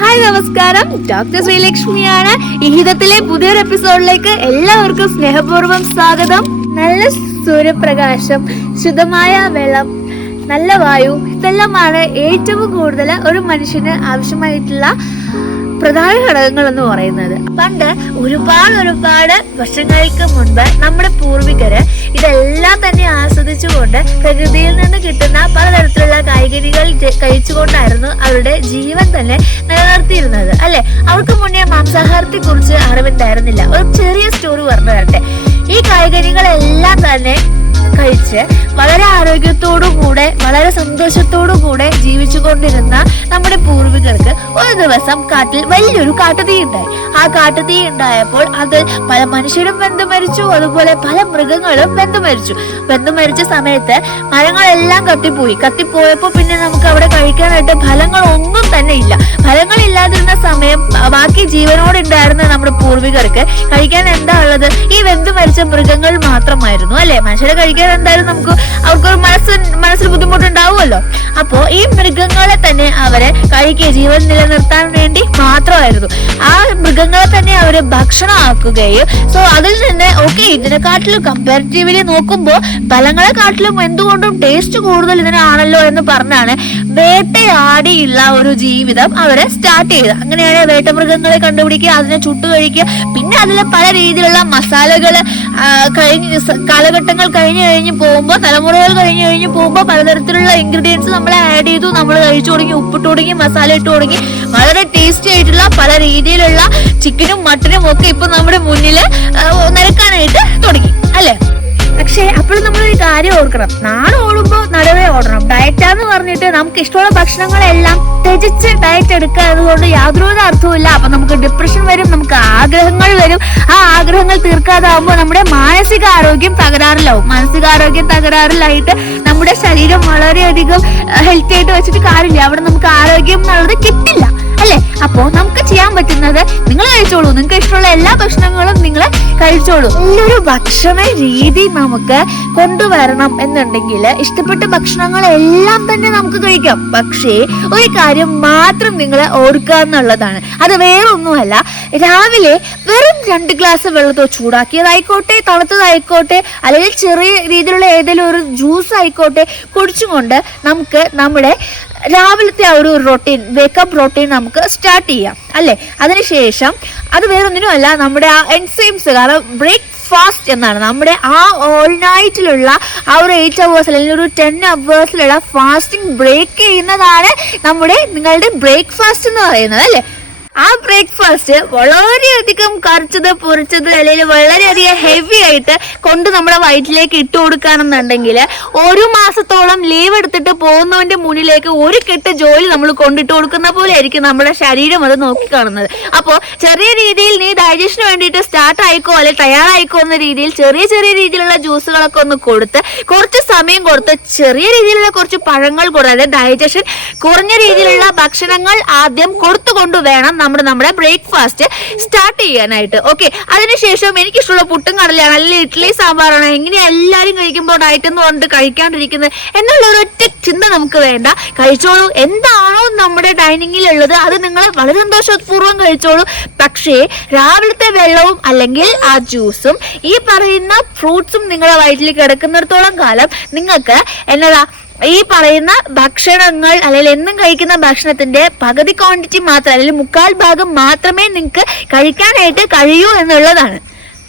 Hi, നമസ്കാരം. Doctor ശ്രീലക്ഷ്മിയാണ്. ഇഹിതത്തിലെ പുതിയൊരു എപ്പിസോഡിലേക്ക് എല്ലാവർക്കും സ്നേഹപൂർവ്വം സ്വാഗതം. നല്ല സൂര്യപ്രകാശം, ശുദ്ധമായ വെള്ളം, നല്ല വായു, ഇതെല്ലാമാണ് ഏറ്റവും കൂടുതൽ ഒരു മനുഷ്യന് ആവശ്യമായിട്ടുള്ള പ്രധാന ഘടകങ്ങൾ എന്ന് പറയുന്നത്. പണ്ട് ഒരുപാട് വർഷങ്ങൾക്ക് മുൻപ് നമ്മുടെ പൂർവികര് ഇതെല്ലാം തന്നെ ആസ്വദിച്ചുകൊണ്ട് പ്രകൃതിയിൽ നിന്ന് കിട്ടുന്ന പലതരത്തിലുള്ള കായ്കനികൾ കഴിച്ചുകൊണ്ടായിരുന്നു അവരുടെ ജീവൻ തന്നെ നിലനിർത്തിയിരുന്നത്, അല്ലെ? അവർക്ക് മുന്നേ മാംസാഹാരത്തെ കുറിച്ച് അറിവുണ്ടായിരുന്നില്ല. ഒരു ചെറിയ സ്റ്റോറി പറഞ്ഞു തരട്ടെ. ഈ കായ്കനികളെല്ലാം തന്നെ കഴിച്ച് വളരെ ആരോഗ്യത്തോടുകൂടെ വളരെ സന്തോഷത്തോടുകൂടെ ജീവിച്ചുകൊണ്ടിരുന്ന നമ്മുടെ പൂർവികർക്ക് ഒരു ദിവസം കാട്ടിൽ വലിയൊരു കാട്ടുതീ ഉണ്ടായി. ആ കാട്ടുതീ ഉണ്ടായപ്പോൾ അതിൽ പല മനുഷ്യരും വെന്തു മരിച്ചു, അതുപോലെ പല മൃഗങ്ങളും വെന്തു മരിച്ച സമയത്ത് മരങ്ങളെല്ലാം കത്തിപ്പോയപ്പോൾ പിന്നെ നമുക്ക് അവിടെ കഴിക്കാനായിട്ട് ഫലങ്ങളൊന്നും തന്നെ ഇല്ല. ഫലങ്ങളില്ലാതിരുന്ന സമയം ബാക്കി ജീവനോടുണ്ടായിരുന്ന നമ്മുടെ പൂർവികർക്ക് കഴിക്കാൻ എന്താ ഉള്ളത്? ഈ വെന്തു മരിച്ച മൃഗങ്ങൾ മാത്രമായിരുന്നു, അല്ലെ? മനുഷ്യരെ കഴിക്കാൻ എന്തായാലും അവർക്കൊരു മനസ്സിൽ ബുദ്ധിമുട്ടുണ്ടാവുമല്ലോ. അപ്പോ ഈ മൃഗങ്ങളെ തന്നെ അവരെ കഴിക്കുക, ജീവൻ നിലനിർത്താൻ വേണ്ടി മാത്രമായിരുന്നു. ആ മൃഗങ്ങളെ തന്നെ അവര് ഭക്ഷണമാക്കുകയും അതിൽ നിന്ന് ഇതിനെക്കാട്ടിലും കമ്പാരിറ്റീവ്ലി നോക്കുമ്പോൾ ഫലങ്ങളെക്കാട്ടിലും എന്തുകൊണ്ടും ടേസ്റ്റ് കൂടുതൽ ഇതിനാണല്ലോ എന്ന് പറഞ്ഞാണ് വേട്ടയാടിയുള്ള ഒരു ജീവിതം അവരെ സ്റ്റാർട്ട് ചെയ്തത്. അങ്ങനെയാണ് വേട്ടമൃഗങ്ങളെ കണ്ടുപിടിക്കുക, അതിനെ ചുട്ടു കഴിക്കുക. പിന്നെ അതിൽ പല രീതിയിലുള്ള മസാലകള് കാലഘട്ടങ്ങൾ കഴിഞ്ഞ് പോകുമ്പോൾ, തലമുറകൾ കഴിഞ്ഞ് പോകുമ്പോൾ പലതരത്തിലുള്ള ഇൻഗ്രീഡിയൻസ് നമ്മൾ ആഡ് ചെയ്തു, നമ്മൾ കഴിച്ചു തുടങ്ങി, ഉപ്പിട്ട് തുടങ്ങി, മസാല ഇട്ട് തുടങ്ങി. വളരെ ടേസ്റ്റി ആയിട്ടുള്ള പല രീതിയിലുള്ള ചിക്കനും മട്ടനും ഒക്കെ ഇപ്പൊ നമ്മുടെ മുന്നില് നിരക്കാനായിട്ട് തുടങ്ങി, അല്ലെ? പക്ഷെ അപ്പോഴും നമ്മളൊരു കാര്യം ഓർക്കണം, നാളെ ഓടുമ്പോൾ നടുവേ ഓടണം. ഡയറ്റാന്ന് പറഞ്ഞിട്ട് നമുക്ക് ഇഷ്ടമുള്ള ഭക്ഷണങ്ങളെല്ലാം ത്യജിച്ച് ഡയറ്റ് എടുക്കുക, അതുകൊണ്ട് യാതൊരു അർത്ഥവുമില്ല. അപ്പൊ നമുക്ക് ഡിപ്രഷൻ വരും, നമുക്ക് ആഗ്രഹങ്ങൾ വരും. ആ ആഗ്രഹങ്ങൾ തീർക്കാതാവുമ്പോൾ നമ്മുടെ മാനസികാരോഗ്യം തകരാറിലായിട്ട് നമ്മുടെ ശരീരം വളരെയധികം ഹെൽത്തി ആയിട്ട് വെച്ചിട്ട് കാര്യമില്ല. അവിടെ നമുക്ക് ആരോഗ്യം എന്നുള്ളത് കിട്ടില്ല, അല്ലെ? അപ്പോ നമുക്ക് ചെയ്യാൻ പറ്റുന്നത്, നിങ്ങൾ കഴിച്ചോളൂ, നിങ്ങൾക്ക് ഇഷ്ടമുള്ള എല്ലാ ഭക്ഷണങ്ങളും നിങ്ങൾ കഴിച്ചോളൂ. നല്ലൊരു ഭക്ഷണ രീതി നമുക്ക് കൊണ്ടുവരണം എന്നുണ്ടെങ്കിൽ ഇഷ്ടപ്പെട്ട ഭക്ഷണങ്ങളെല്ലാം തന്നെ നമുക്ക് കഴിക്കാം. പക്ഷേ ഒരു കാര്യം മാത്രം നിങ്ങൾ ഓർക്കുക എന്നുള്ളതാണ്. അത് വേറൊന്നുമല്ല, രാവിലെ വെറും 2 ഗ്ലാസ് വെള്ളത്തോ, ചൂടാക്കിയതായിക്കോട്ടെ, തണുത്തതായിക്കോട്ടെ, അല്ലെങ്കിൽ ചെറിയ രീതിയിലുള്ള ഏതെങ്കിലും ഒരു ജ്യൂസ് ആയിക്കോട്ടെ, കുടിച്ചുകൊണ്ട് നമുക്ക് നമ്മുടെ രാവിലത്തെ ആ ഒരു വേക്കപ്പ് റൊട്ടീൻ നമുക്ക് സ്റ്റാർട്ട് ചെയ്യാം, അല്ലെ? അതിനുശേഷം അത് വേറൊന്നിനും അല്ല, നമ്മുടെ ആ എൻസൈംസ്, കാരണം ബ്രേക്ക്ഫാസ്റ്റ് എന്നാണ് നമ്മുടെ ആ ഓൾ നൈറ്റിലുള്ള ആ ഒരു 8 hours അല്ലെങ്കിൽ ഒരു 10 hours ഫാസ്റ്റിംഗ് ബ്രേക്ക് ചെയ്യുന്നതാണ് നിങ്ങളുടെ ബ്രേക്ക്ഫാസ്റ്റ് എന്ന് പറയുന്നത്, അല്ലെ? ആ ബ്രേക്ക്ഫാസ്റ്റ് വളരെയധികം കറിച്ചത്, പൊരിച്ചത്, അല്ലെങ്കിൽ വളരെയധികം ഹെവി ആയിട്ട് കൊണ്ട് നമ്മുടെ വയറ്റിലേക്ക് ഇട്ട് കൊടുക്കുകയാണെന്നുണ്ടെങ്കിൽ 1 മാസത്തോളം ലീവ് എടുത്തിട്ട് പോകുന്നവന്റെ മുന്നിലേക്ക് ഒരു കെട്ട് ജോലി നമ്മൾ കൊണ്ടിട്ട് കൊടുക്കുന്ന പോലെ ആയിരിക്കും നമ്മുടെ ശരീരം അത് നോക്കിക്കാണുന്നത്. അപ്പോൾ ചെറിയ രീതിയിൽ നീ ഡൈജഷന് വേണ്ടിയിട്ട് സ്റ്റാർട്ട് ആയിക്കോ അല്ലെങ്കിൽ തയ്യാറായിക്കോ എന്ന രീതിയിൽ ചെറിയ രീതിയിലുള്ള ജ്യൂസുകളൊക്കെ ഒന്ന് കൊടുത്ത്, കുറച്ച് സമയം കൊടുത്ത്, ചെറിയ രീതിയിലുള്ള കുറച്ച് പഴങ്ങൾ കൊടുത്ത്, അതായത് ഡൈജഷൻ കുറഞ്ഞ രീതിയിലുള്ള ഭക്ഷണങ്ങൾ ആദ്യം കൊടുത്തുകൊണ്ട് വേണം നമ്മുടെ ബ്രേക്ക്ഫാസ്റ്റ് സ്റ്റാർട്ട് ചെയ്യാനായിട്ട്. ഓക്കെ, അതിനുശേഷം എനിക്കിഷ്ടമുള്ള പുട്ടും കടലയാണ് അല്ലെങ്കിൽ ഇഡ്ഡലി സാമ്പാറാണ്, എങ്ങനെയാ എല്ലാവരും കഴിക്കുമ്പോൾ ഡയറ്റ് എന്ന് പറഞ്ഞിട്ട് കഴിക്കാണ്ടിരിക്കുന്നത് എന്നുള്ള ഒരൊറ്റ ചിന്ത നമുക്ക് വേണ്ട. കഴിച്ചോളൂ, എന്താണോ നമ്മുടെ ഡൈനിങ്ങിലുള്ളത് അത് നിങ്ങൾ വളരെ സന്തോഷപൂർവ്വം കഴിച്ചോളൂ. പക്ഷേ രാവിലത്തെ വെള്ളവും അല്ലെങ്കിൽ ആ ജ്യൂസും ഈ പറയുന്ന ഫ്രൂട്ട്സും നിങ്ങളുടെ വയറ്റിൽ കിടക്കുന്നിടത്തോളം കാലം നിങ്ങൾക്ക് ഈ പറയുന്ന ഭക്ഷണങ്ങൾ അല്ലെങ്കിൽ എന്നും കഴിക്കുന്ന ഭക്ഷണത്തിന്റെ പകുതി ക്വാണ്ടിറ്റി മാത്രം അല്ലെങ്കിൽ 1/4 ഭാഗം മാത്രമേ നിങ്ങൾക്ക് കഴിക്കാനായിട്ട് കഴിയൂ എന്നുള്ളതാണ്.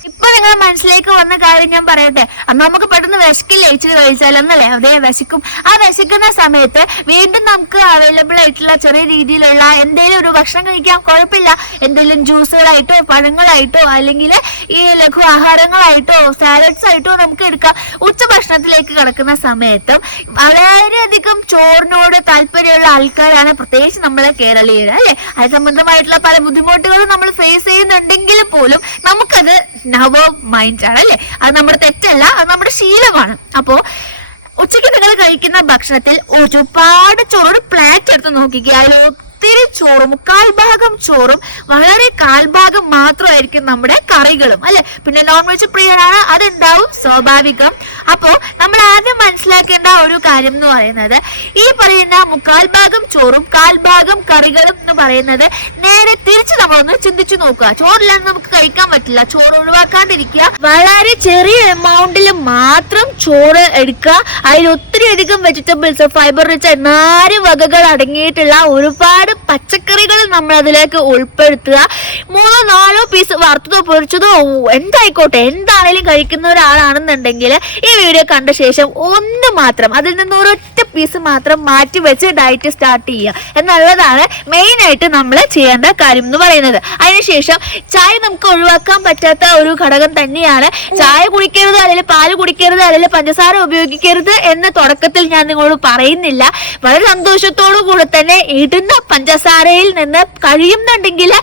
ഇപ്പൊ നിങ്ങളുടെ മനസ്സിലേക്ക് വന്ന കാര്യം ഞാൻ പറയട്ടെ. അന്ന് നമുക്ക് പെട്ടെന്ന് വിശക്കില്ല, ഇച്ചിരി കഴിച്ചാലെന്നല്ലേ? അതേ, വിശക്കും. ആ വിശക്കുന്ന സമയത്ത് വീണ്ടും നമുക്ക് അവൈലബിൾ ആയിട്ടുള്ള ചെറിയ രീതിയിലുള്ള എന്തെങ്കിലും ഒരു ഭക്ഷണം കഴിക്കാം, കുഴപ്പമില്ല. എന്തെങ്കിലും ജ്യൂസുകളായിട്ടോ, പഴങ്ങളായിട്ടോ, അല്ലെങ്കിൽ ഈ ലഘു ആഹാരങ്ങളായിട്ടോ, സാലഡ്സ് ആയിട്ടോ നമുക്ക് എടുക്കാം. ഉച്ചഭക്ഷണത്തിലേക്ക് കിടക്കുന്ന സമയത്തും വളരെയധികം ചോറിനോട് താല്പര്യമുള്ള ആൾക്കാരാണ് പ്രത്യേകിച്ച് നമ്മളെ കേരളീയർ, അല്ലെ? അത് സംബന്ധമായിട്ടുള്ള പല ബുദ്ധിമുട്ടുകളും നമ്മൾ ഫേസ് ചെയ്യുന്നുണ്ടെങ്കിൽ പോലും നമുക്കത് മൈൻഡ് ആണ്, അല്ലെ? അത് നമ്മുടെ തെറ്റല്ല, അത് നമ്മുടെ ശീലമാണ്. അപ്പോ ഉച്ചയ്ക്ക് നിങ്ങൾ കഴിക്കുന്ന ഭക്ഷണത്തിൽ ഒരുപാട് ചോറ് പ്ലേറ്റ് എടുത്ത് നോക്കിക്കുക, അതിൽ ഒത്തിരി ചോറും, 1/4 ഭാഗം ചോറും വളരെ 1/4 ഭാഗം മാത്രമായിരിക്കും നമ്മുടെ കറികളും, അല്ലെ? പിന്നെ നോൺ വെജ് പ്രിയരാണ്, അതുണ്ടാവും, സ്വാഭാവികം. അപ്പോ നമ്മൾ ആദ്യം മനസ്സിലാക്കേണ്ട ഒരു കാര്യം എന്ന് പറയുന്നത്, ഈ പറയുന്ന 1/4 ഭാഗം ചോറും 1/4 ഭാഗം കറികളും എന്ന് പറയുന്നത് നേരെ തിരിച്ച് നമ്മളൊന്ന് ചിന്തിച്ചു നോക്കുക. ചോറില്ലാതെ നമുക്ക് കഴിക്കാൻ പറ്റില്ല, ചോറ് ഒഴിവാക്കാണ്ടിരിക്കുക. വളരെ ചെറിയ എമൗണ്ടിൽ മാത്രം ചോറ് എടുക്കുക. അതിൽ ഒത്തിരി അധികം വെജിറ്റബിൾസ്, ഫൈബർ റിച്ച് നാര് വകകൾ അടങ്ങിയിട്ടുള്ള ഒരുപാട് പച്ചക്കറികൾ നമ്മൾ അതിലേക്ക് ഉൾപ്പെടുത്തുക. 3-4 പീസ് വറുത്തതോ പൊരിച്ചതോ എന്തായിക്കോട്ടെ, എന്താണേലും കഴിക്കുന്ന ഒരാളാണെന്നുണ്ടെങ്കിൽ ഈ വീഡിയോ കണ്ട ശേഷം ഒന്ന് മാത്രം, അതിൽ നിന്ന് ഒരൊറ്റ പീസ് മാത്രം മാറ്റി വെച്ച് ഡയറ്റ് സ്റ്റാർട്ട് ചെയ്യുക എന്നുള്ളതാണ് മെയിൻ ആയിട്ട് നമ്മൾ ചെയ്യേണ്ട കാര്യം എന്ന് പറയുന്നത്. അതിനുശേഷം ചായ നമുക്ക് ഒഴിവാക്കാൻ പറ്റാത്ത ഒരു ഘടകം തന്നെയാണ്. ചായ കുടിക്കരുത്, അല്ലെങ്കിൽ പാല് കുടിക്കരുത്, അല്ലെങ്കിൽ പഞ്ചസാര ഉപയോഗിക്കരുത് എന്ന് തുടക്കത്തിൽ ഞാൻ നിങ്ങളോട് പറയുന്നില്ല. വളരെ സന്തോഷത്തോടു കൂടെ തന്നെ ഇടുന്ന പഞ്ചസാരയിൽ നിന്ന് കഴിയുന്നുണ്ടെങ്കിൽ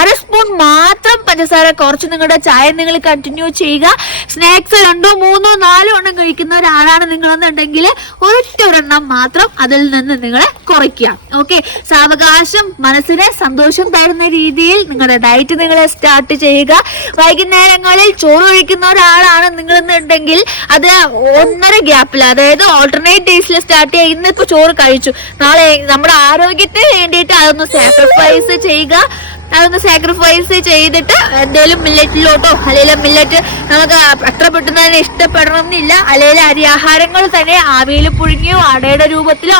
അര സ്പൂൺ മാത്രം പഞ്ചസാര കുറച്ച് നിങ്ങളുടെ ചായ നിങ്ങൾ കണ്ടിന്യൂ ചെയ്യുക. സ്നാക്സ് 2, 3, 4 എണ്ണം കഴിക്കുന്ന ഒരാളാണ് നിങ്ങളെന്നുണ്ടെങ്കിൽ ഒരൊറ്റൊരെണ്ണം മാത്രം അതിൽ നിന്ന് നിങ്ങൾ കുറയ്ക്കുക. ഓക്കെ, സാവകാശം മനസ്സിന് സന്തോഷം തരുന്ന രീതിയിൽ നിങ്ങളുടെ ഡയറ്റ് നിങ്ങൾ സ്റ്റാർട്ട് ചെയ്യുക. വൈകുന്നേരങ്ങളിൽ ചോറ് കഴിക്കുന്ന ഒരാളാണ് നിങ്ങളെന്നുണ്ടെങ്കിൽ അത് 1.5 ഗ്യാപ്പിൽ, അതായത് ഓൾട്ടർനേറ്റ് ഡേയ്സിൽ സ്റ്റാർട്ട് ചെയ്യുക. ഇന്നിപ്പോൾ ചോറ് കഴിച്ചു, നാളെ നമ്മുടെ ആരോഗ്യത്തിന് വേണ്ടിയിട്ട് അതൊന്ന് സാക്രിഫൈസ് ചെയ്യുക. അതൊന്ന് സാക്രിഫൈസ് ചെയ്തിട്ട് എന്തെങ്കിലും മില്ലറ്റിലോട്ടോ, അല്ലെങ്കിൽ മില്ലറ്റ് നമുക്ക് അത്ര പെട്ടെന്ന് തന്നെ ഇഷ്ടപ്പെടണം എന്നില്ല, അല്ലെങ്കിൽ അരി ആഹാരങ്ങൾ തന്നെ ആവിയിൽ പുഴുങ്ങിയോ അടയുടെ രൂപത്തിലോ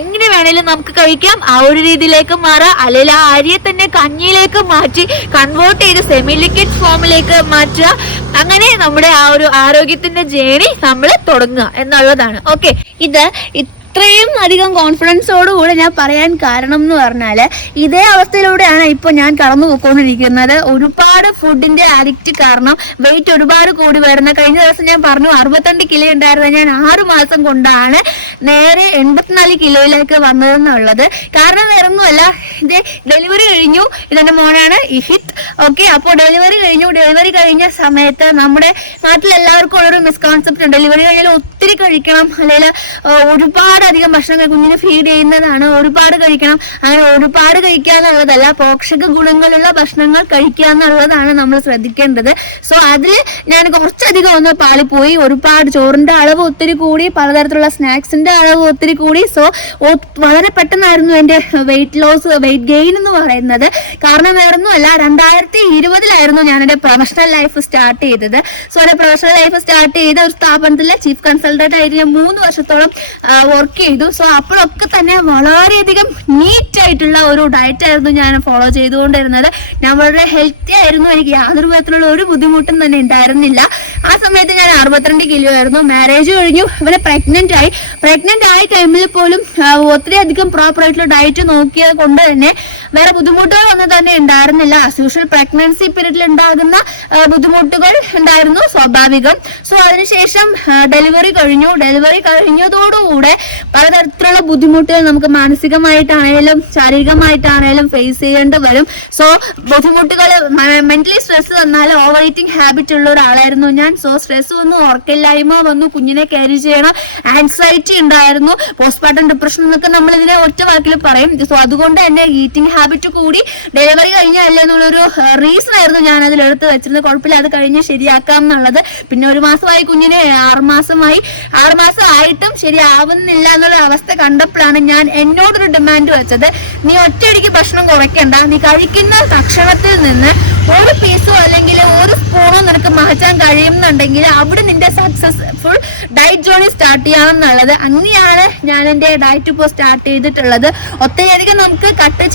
എങ്ങനെ വേണേലും നമുക്ക് കഴിക്കാം. ആ ഒരു രീതിയിലേക്ക് മാറുക. അല്ലെങ്കിൽ ആ അരിയെ തന്നെ കഞ്ഞിയിലേക്ക് മാറ്റി കൺവേർട്ട് ചെയ്ത് സെമി ലിക്വിഡ് ഫോമിലേക്ക് മാറ്റുക. അങ്ങനെ നമ്മുടെ ആ ഒരു ആരോഗ്യത്തിന്റെ ജേണി നമ്മൾ തുടങ്ങുക എന്നുള്ളതാണ്. ഓക്കെ, ഇത്രയും അധികം കോൺഫിഡൻസോടുകൂടെ ഞാൻ പറയാൻ കാരണം എന്ന് പറഞ്ഞാൽ ഇതേ അവസ്ഥയിലൂടെയാണ് ഇപ്പോൾ ഞാൻ കടന്നു പോയിക്കൊണ്ടിരിക്കുന്നത്. ഒരുപാട് ഫുഡിന്റെ അഡിക്റ്റ് കാരണം വെയിറ്റ് ഒരുപാട് കൂടി വരുന്ന, കഴിഞ്ഞ ദിവസം ഞാൻ പറഞ്ഞു 62 കിലോ ഉണ്ടായിരുന്നത് ഞാൻ 6 മാസം കൊണ്ടാണ് നേരെ 84 കിലോയിലേക്ക് വന്നതെന്നുള്ളത്. കാരണം വേറൊന്നുമല്ല, ഇത് ഡെലിവറി കഴിഞ്ഞു. ഇതെന്റെ മോനാണ് ഇഹിത്. ഓക്കെ, അപ്പോൾ ഡെലിവറി കഴിഞ്ഞു. ഡെലിവറി കഴിഞ്ഞ സമയത്ത് നമ്മുടെ നാട്ടിലെല്ലാവർക്കും ഉള്ളൊരു മിസ്കോൺസെപ്റ്റ് ഉണ്ട്, ഡെലിവറി കഴിഞ്ഞാൽ ഒത്തിരി കഴിക്കണം, അല്ലെങ്കിൽ ഒരുപാട് അധികം ഭക്ഷണങ്ങൾ കുഞ്ഞിന് ഫീഡ് ചെയ്യുന്നതാണ്, ഒരുപാട് കഴിക്കണം. അങ്ങനെ ഒരുപാട് കഴിക്കുക എന്നുള്ളതല്ല, പോഷക ഗുണങ്ങളുള്ള ഭക്ഷണങ്ങൾ കഴിക്കുക എന്നുള്ളതാണ് നമ്മൾ ശ്രദ്ധിക്കേണ്ടത്. സോ അതിൽ ഞാൻ കുറച്ചധികം ഒന്ന് പാളിപ്പോയി. ഒരുപാട് ചോറിന്റെ അളവ് ഒത്തിരി കൂടി, പലതരത്തിലുള്ള സ്നാക്സിന്റെ അളവ് ഒത്തിരി കൂടി. സോ വളരെ പെട്ടെന്നായിരുന്നു എൻ്റെ വെയിറ്റ് ഗെയിൻ എന്ന് പറയുന്നത്. കാരണം വേറൊന്നുമല്ല, 2020 ഞാൻ എൻ്റെ പ്രൊഫഷണൽ ലൈഫ് സ്റ്റാർട്ട് ചെയ്തത്. സോ എൻ്റെ പ്രൊഫഷണൽ ലൈഫ് സ്റ്റാർട്ട് ചെയ്ത ഒരു സ്ഥാപനത്തിലെ ചീഫ് കൺസൾട്ടന്റ് ആയിട്ട് ഞാൻ 3 വർഷത്തോളം വർക്ക് ചെയ്തു. സോ അപ്പോഴൊക്കെ തന്നെ വളരെയധികം നീറ്റ് ആയിട്ടുള്ള ഒരു ഡയറ്റ് ആയിരുന്നു ഞാൻ ഫോളോ ചെയ്തുകൊണ്ടിരുന്നത്. ഞാൻ വളരെ ഹെൽത്തി ആയിരുന്നു, എനിക്ക് യാതൊരു വിധത്തിലുള്ള ഒരു ബുദ്ധിമുട്ടും തന്നെ ഉണ്ടായിരുന്നില്ല. ആ സമയത്ത് ഞാൻ 62 കിലോ ആയിരുന്നു. മാരേജ് കഴിഞ്ഞു, ഇവരെ പ്രഗ്നന്റ് ആയ ടൈമിൽ പോലും ഒത്തിരി അധികം പ്രോപ്പർ ആയിട്ടുള്ള ഡയറ്റ് നോക്കിയത് കൊണ്ട് തന്നെ വേറെ ബുദ്ധിമുട്ടുകൾ ഒന്നും തന്നെ ഉണ്ടായിരുന്നില്ല. ആസ് യൂഷ്വൽ പ്രഗ്നൻസി പീരീഡിൽ ഉണ്ടാകുന്ന ബുദ്ധിമുട്ടുകൾ ഉണ്ടായിരുന്നു, സ്വാഭാവികം. സോ അതിനുശേഷം ഡെലിവറി കഴിഞ്ഞതോടുകൂടെ പലതരത്തിലുള്ള ബുദ്ധിമുട്ടുകൾ നമുക്ക് മാനസികമായിട്ടാണേലും ശാരീരികമായിട്ടാണേലും ഫേസ് ചെയ്യേണ്ടി വരും. സോ ബുദ്ധിമുട്ടുകൾ, മെന്റലി സ്ട്രെസ് വന്നാൽ ഓവർ ഈറ്റിംഗ് ഹാബിറ്റ് ഉള്ള ഒരാളായിരുന്നു ഞാൻ. സോ സ്ട്രെസ് വന്നു, ഓർക്കില്ലായ്മ വന്നു, കുഞ്ഞിനെ ക്യാരി ചെയ്യണം, ആൻസൈറ്റി ഉണ്ടായിരുന്നു, പോസ്റ്റ്മോർട്ടം ഡിപ്രഷൻ എന്നൊക്കെ നമ്മൾ ഇതിനെ ഒറ്റ വാക്കിൽ പറയും. സോ അതുകൊണ്ട് തന്നെ ഈറ്റിംഗ് ഹാബിറ്റ് കൂടി. ഡെലിവറി കഴിഞ്ഞല്ലേ എന്നുള്ളൊരു റീസൺ ആയിരുന്നു ഞാൻ അതിലെടുത്ത് വെച്ചിരുന്നത്. കുഴപ്പമില്ല, അത് കഴിഞ്ഞ് ശരിയാക്കാം എന്നുള്ളത്. പിന്നെ 1 മാസമായി കുഞ്ഞിന്, 6 മാസം ആയിട്ടും ശരിയാവുന്നില്ല എന്നുള്ള അവസ്ഥ കണ്ടപ്പോഴാണ് ഞാൻ എന്നോടൊരു ഡിമാൻഡ് വെച്ചത്. നീ ഒറ്റയടിക്ക് ഭക്ഷണം കുറയ്ക്കണ്ട, നീ കഴിക്കുന്ന ഭക്ഷണത്തിൽ നിന്ന് ഒരു പീസോ അല്ലെങ്കിൽ ഒരു സ്പൂണോ നിനക്ക് മാറ്റാൻ കഴിയുന്നുണ്ടെങ്കിൽ അവിടെ നിന്റെ സക്സസ്ഫുൾ ഡയറ്റ് ജേർണി സ്റ്റാർട്ട് ചെയ്യാമെന്നുള്ളത്. അങ്ങനെയാണ് ഞാൻ എൻ്റെ ഡയറ്റ് ഇപ്പോൾ സ്റ്റാർട്ട് ചെയ്തിട്ടുള്ളത്. ഒത്തിരിയധികം നമുക്ക് കട്ട്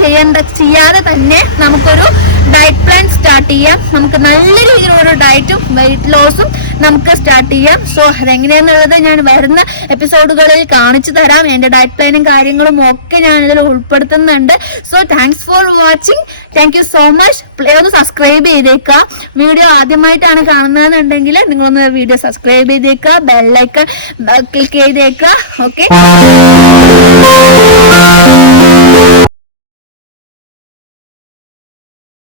ചെയ്യാതെ തന്നെ നമുക്കൊരു ഡയറ്റ് പ്ലാൻ സ്റ്റാർട്ട് ചെയ്യാം. നമുക്ക് നല്ല രീതിയിലുള്ള ഡയറ്റും വെയിറ്റ് ലോസും നമുക്ക് സ്റ്റാർട്ട് ചെയ്യാം. സോ അതെങ്ങനെയാന്നുള്ളത് ഞാൻ വരുന്ന എപ്പിസോഡുകളിൽ കാണിച്ചു തരാം. എൻ്റെ ഡയറ്റ് പ്ലാനും കാര്യങ്ങളും ഒക്കെ ഞാൻ ഇതിൽ ഉൾപ്പെടുത്തുന്നുണ്ട്. So thanks for watching. Thank you so much. ഒന്ന് സബ്സ്ക്രൈബ് ചെയ്തേക്കുക. വീഡിയോ ആദ്യമായിട്ടാണ് കാണുന്നതെന്നുണ്ടെങ്കിൽ നിങ്ങളൊന്ന് വീഡിയോ സബ്സ്ക്രൈബ് ചെയ്തേക്കുക, ബെല്ലൈക്കൺ ക്ലിക്ക് ചെയ്തേക്കുക. ഓക്കെ.